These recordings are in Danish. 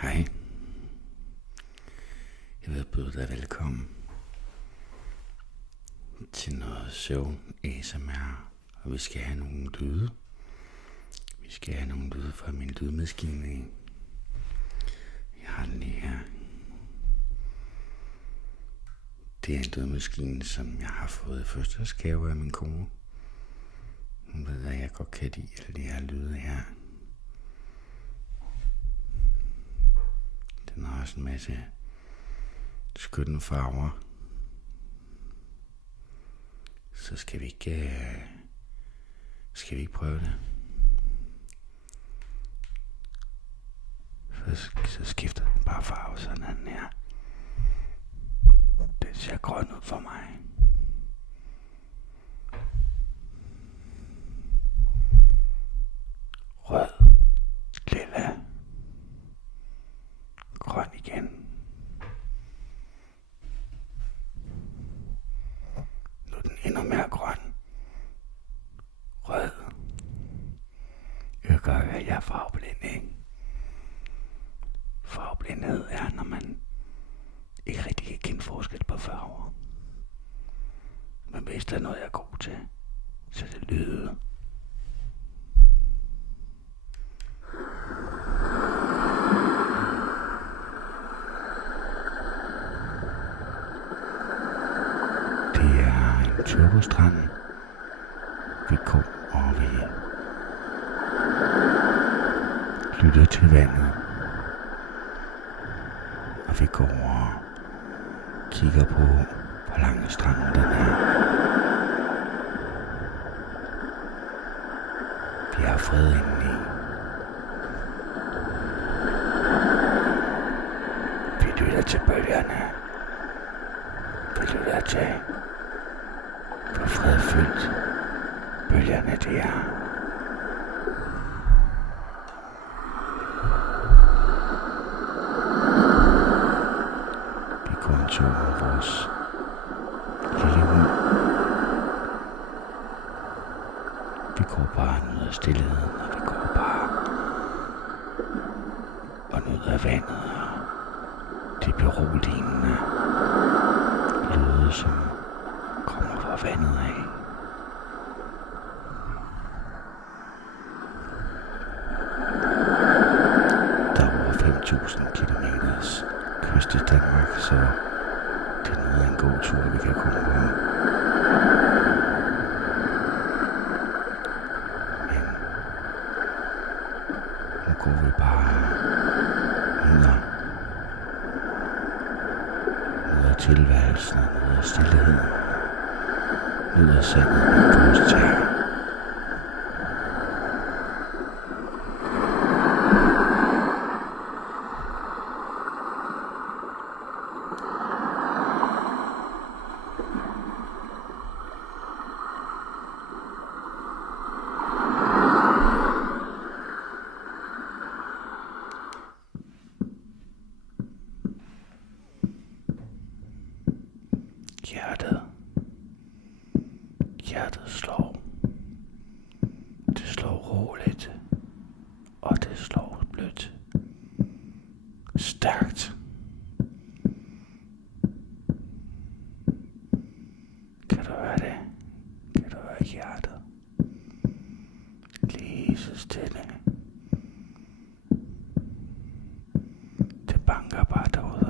Hej. Jeg vil byde dig velkommen til noget søvn ASMR, og vi skal have nogle lyde. Vi skal have nogle lyde fra min lydmaskine. Jeg har den lige her. Det er en lydmaskine, som jeg har fået i fødselsdagsgave af min kone. Hun ved, at jeg godt kan lide alle de her lyde her. Den har også en masse skønne farver. Så skal vi ikke prøve det? Så skifter den bare farve, sådan den her. Den ser grøn ud for mig. Rød, lilla, grøn igen. Nu er den endnu mere grøn. Rød. Jeg gør, at jeg er farveblind, ikke? Farveblindhed er, når man ikke rigtig kan kende forskel på farver. Men hvis der er noget, jeg er god til, så er det lyde. Det er en turbostrand. Vi går og vi lytter til vandet. Og vi går og kigger på, hvor lang stranden den er. Vi har fred indeni. Vi lytter til bølgerne. Vi lytter til, hvor fredfyldt bølgerne de er. Vi går en tur med vores lille hund. Vi går bare og nyder stillheden, og vi går bare og nyder vandet og de beroligende lyde, som kommer fra vandet af. Der er over 5.000 kilometers kyst i Danmark, så det er noget af en god tur, vi kan komme på. Men nu går vi bare nyder tilværelsen, nyder stillheden, nyder sandet med vores tær. Hjertet slår. Det slår roligt, og det slår blødt. Stærkt. Kan du høre det? Kan du høre hjertet? Lige så stille. Det banker bare derudad.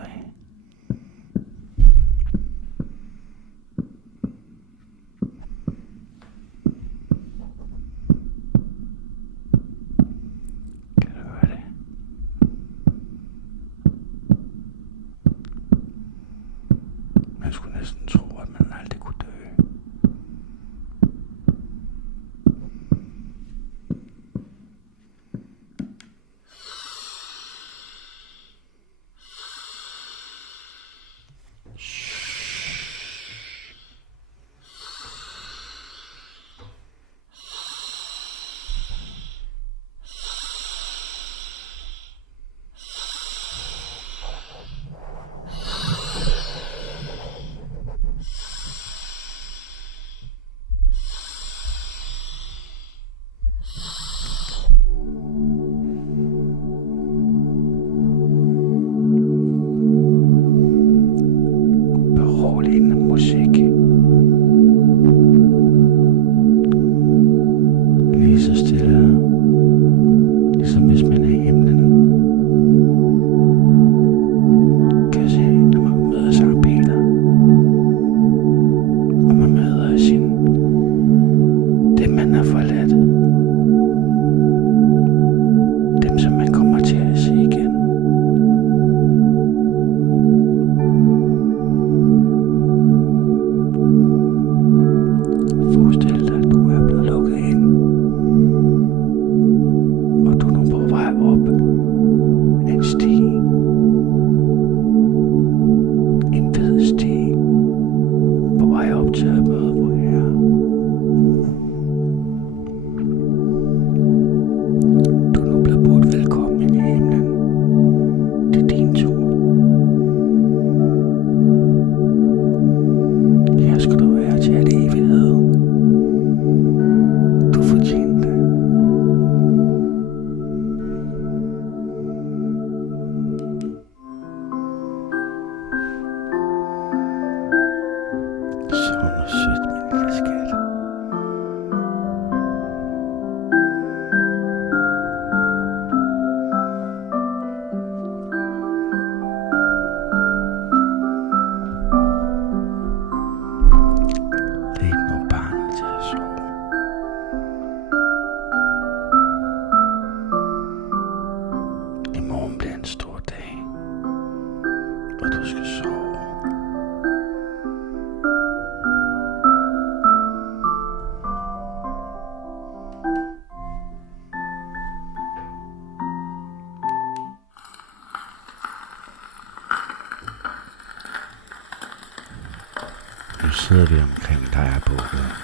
sidder vi omkring lejrbålet.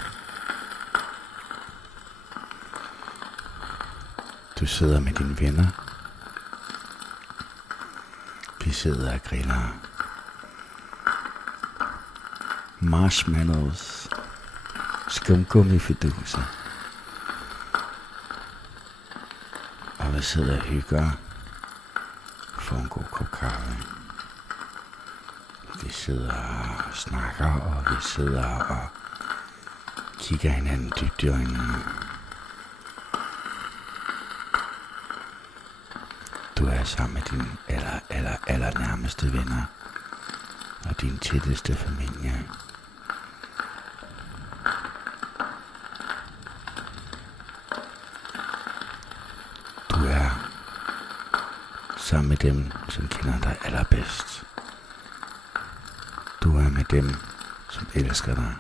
Du sidder med dine venner. Vi sidder og griller marshmallows, skumgummifiduser, og vi sidder og hygger for en god kop kaffe. Vi sidder og snakker, og vi sidder og kigger hinanden dybt i øjnene. Du er sammen med dine aller nærmeste venner og din tætteste familie. Du er sammen med dem, som kender dig allerbedst. Du er med dem, som elsker dig,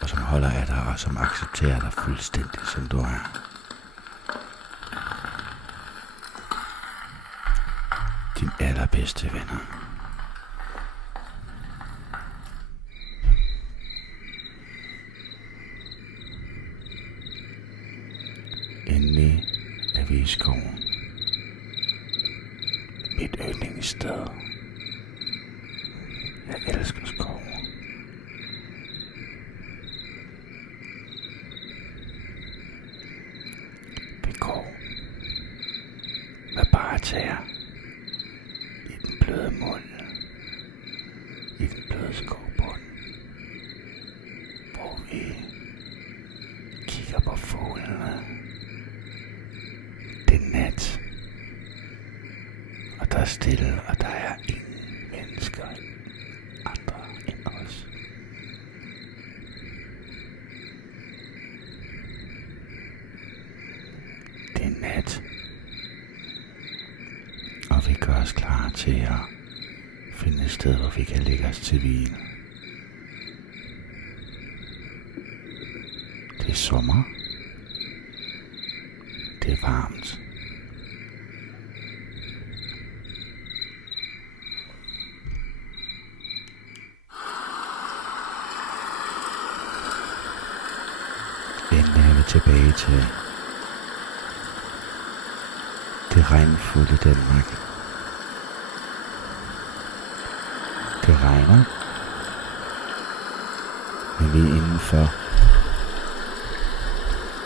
og som holder af dig, og som accepterer dig fuldstændig, som du er. Dine allerbedste venner. Endelig er vi i skoven. Mit yndlingssted. Jeg elsker skov. Vi går med bare tæer i den bløde muld, i den bløde skovbund, hvor vi kigger på fuglene. Det er nat, og der er stille, og der er ingen mennesker andre end os. Det er nat, og vi gør os klar til at finde et sted, hvor vi kan lægge os til hvile. Det er sommer. Det er varmt. Endelig er vi tilbage til det regnfulde Danmark. Det regner, men vi er indenfor.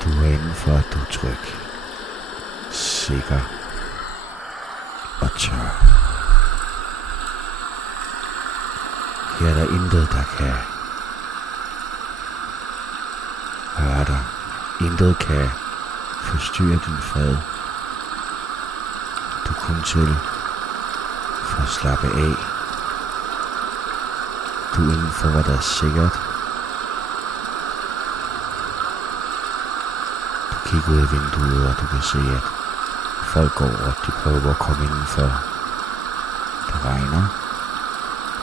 Du er indenfor, du er tryg, sikker og tør. Her er der intet, der kan røre dig. Intet kan forstyrre din fred. Du er kun til for at slappe af. Du er indenfor, hvor der er sikkert. Du kigger ud af vinduet, og du kan se, at folk går, og de prøver at komme indenfor. Det regner,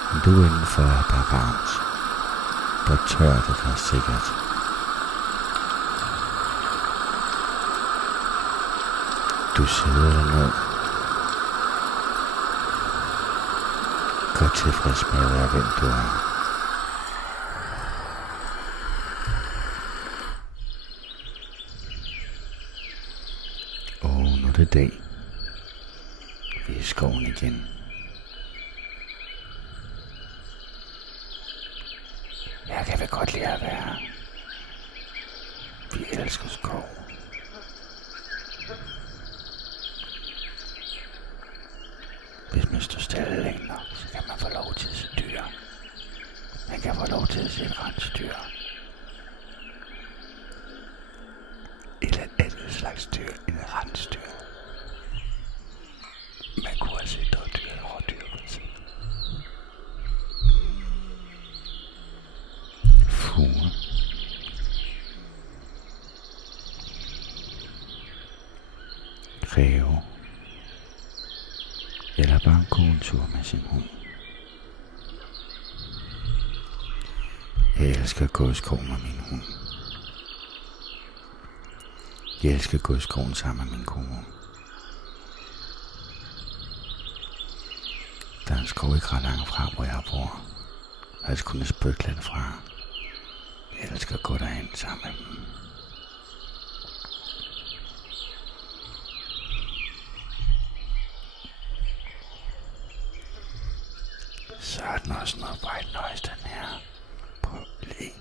men du er indenfor, der er varmt. Der er tørt, og der er sikkert. Du sidder dernede. Godt tilfreds med at være, hvem du er. Og nu er det dag. Vi er i skoven igen. Her kan vi godt lide at være. Vi elsker skov. Hvis man står stille længe nok, så kan man få lov til at se dyr. Man kan få lov til at se et rensdyr. Eller et andet slags dyr end et rensdyr. Man kunne have set dårdyr og rådyr på sig. Fugle. Ræve. Eller bare gå en tur med sin hund. Jeg elsker at gå i skoven med min hund. Jeg elsker at gå i skoven sammen med min kone. Der er en skov ikke ret langt fra, hvor jeg bor. Ellers kunne jeg spøge lidt fra. Jeg elsker at gå derind sammen med dem. Så er den også noget white noise, den her. Prøv lige.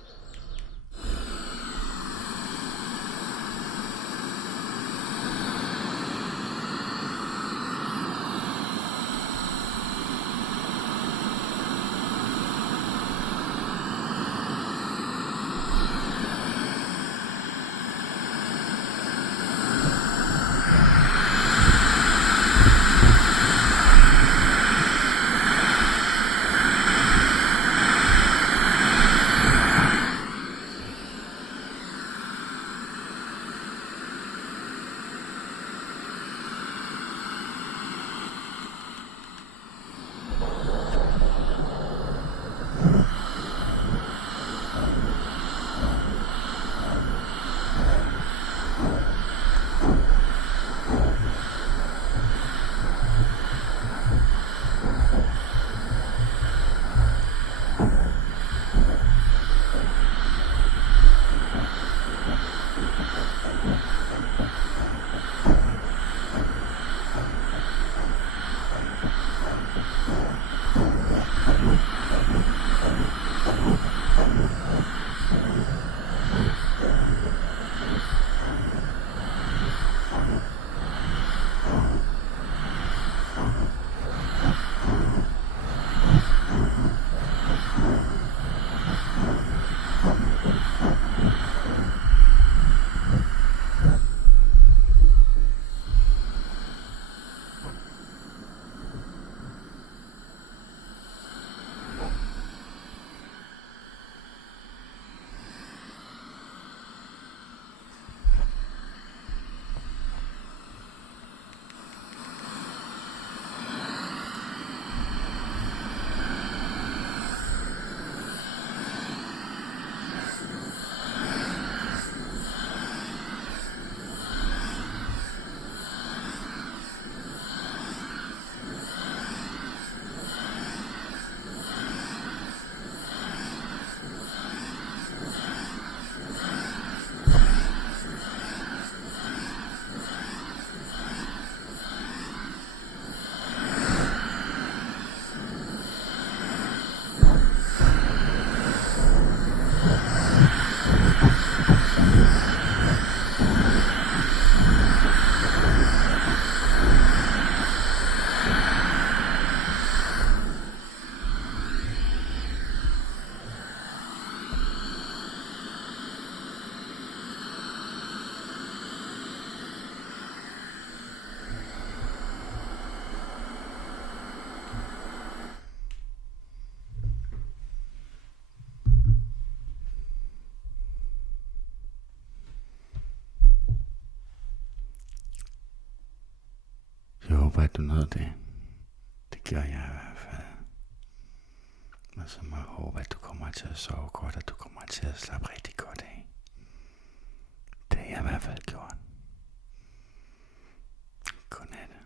Jeg håber, at du nåede det. Det gør jeg i hvert fald. Og så må jeg håbe, at du kommer til at sove godt, og du kommer til at slappe rigtig godt af. Det har jeg i hvert fald gjort. Godnat.